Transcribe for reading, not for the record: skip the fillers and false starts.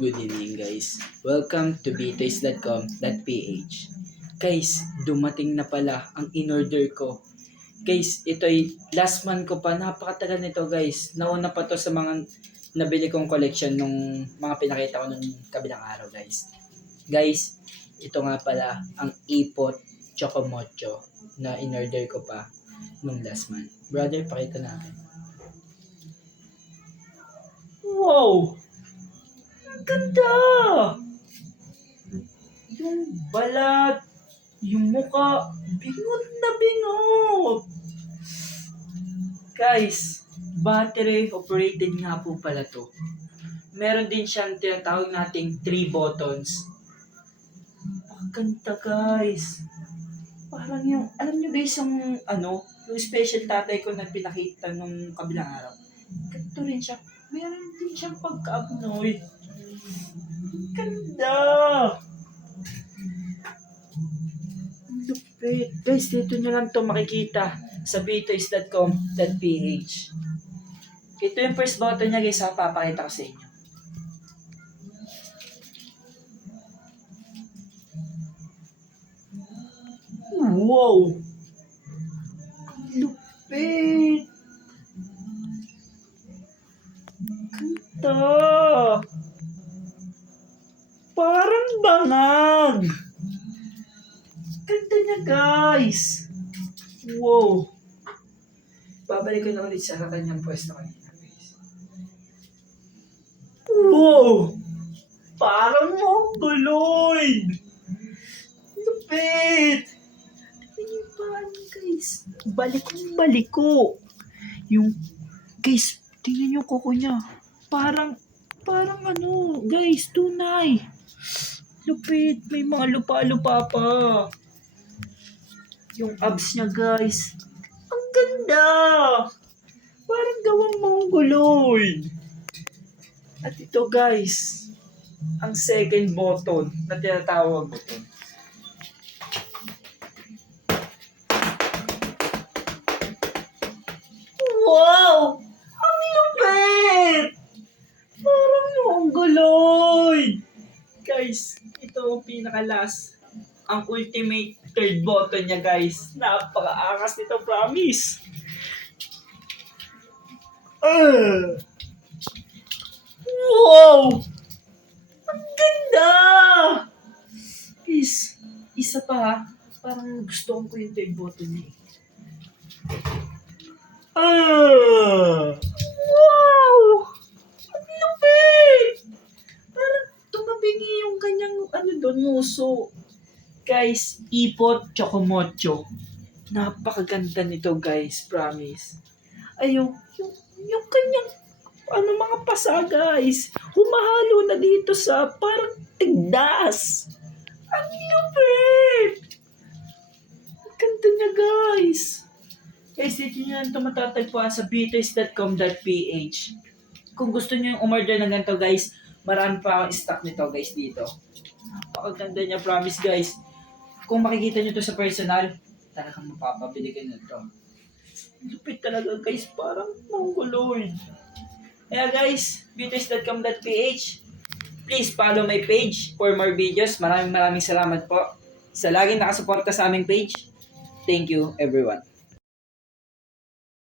Good evening guys. Welcome to btoys.com.ph. Guys, dumating na pala ang in-order ko. Guys, ito ay last month ko pa. Napakatagal nito guys. Nauna pa to sa mga nabili kong collection nung mga pinakita ko nung kabilang araw guys. Guys, ito nga pala ang Ipot Choco Mocho na in-order ko pa nung last month. Brother, pakita natin. Wow! Ganda! Yung balat, yung muka, bingot na bingot! Guys, battery operated nga po pala to. Meron din siyang tinatawag nating 3 buttons. Pagkanta guys. Parang yung, alam nyo guys yung yung special tatay ko na pinakita nung kabilang araw. Ganito rin siya. Meron din siyang pagka-abnoy. Ganda! Lupit. Guys, dito nyo lang to makikita sa btoys.com.ph. Ito yung first button niya guys, papakita ko sa inyo. Wow! Lupit! Ganda! Parang bangag! Ganda niya guys! Wow! Babalik ko na ulit sa kanyang pwesto kanina guys. Wow! Parang mongoloid! Lupit! Tignan niyo pa guys. Baliko. Yung, guys, tingnan niyo kuko niya. Parang guys, tunay. Lupit, may mga lupa-lupa pa. Yung abs niya guys. Ang ganda! Parang gawang mongoloid. At ito guys, ang second button na tinatawag button. Wow! Ang lupit! Parang mongoloid! Guys, ito ang pinaka-last. Ang ultimate third button niya guys. Napaka-angas nito, promise. Wow! Ang ganda! Guys, isa pa ha. Parang gusto ko yung third button niya. Wow! Ang lupit! Parang tumabingi yung kanyang muso. Guys, Ipot Choco Mocho. Napakaganda nito guys, promise. Ay, yung kanyang mga pasa guys. Humahalo na dito sa parang tigdas. Ang lupit! Ang ganda niya guys. Guys, dito nyo lang ito matatagpuan sa btoys.com.ph. Kung gusto nyo yung umorder ng ganito guys, marami pa akong stock nito guys dito. Napakaganda niya, promise guys. Kung makikita nyo to sa personal, talagang mapapabili kayo nito. Lupit talaga guys, parang mongoloid. Kaya guys, btoys.com.ph, please follow my page for more videos. Maraming salamat po sa laging nakasuporta sa aming page. Thank you everyone.